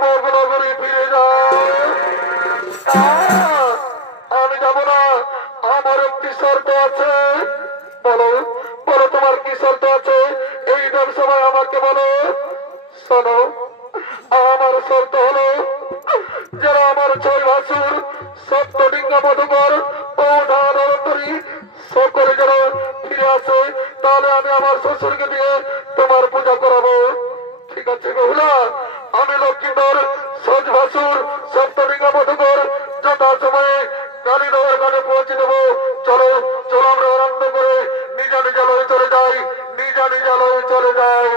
বগনগরে ফিরে যায়। আমি যাব না, আমার একটি শর্ত আছে। বলো বলো, তোমার কি শর্ত আছে? এই সবাই আমাকে বলো। শোনো, আমার শর্ত হলো, যারা আমার ছয় ভাসুর সপ্তডিঙ্গা মধুকর ও ধারী সকলে যারা ফিরে আসে, তাহলে আমি আমার শ্বশুরকে দিয়ে তোমার পূজা করাবো। ঠিক আছে বহুলা, আমি লক্ষ্মীধর সজ ভাসুর সপ্তডিঙ্গা মধুকর যথা সময়ে কালীনগর ঘাটে পৌঁছে দেবো। চলো চলো, আমরা আনন্দ করে নিজা নিজা লয়ে চলে যাই, নিজা নিজা লয়ে চলে যাই।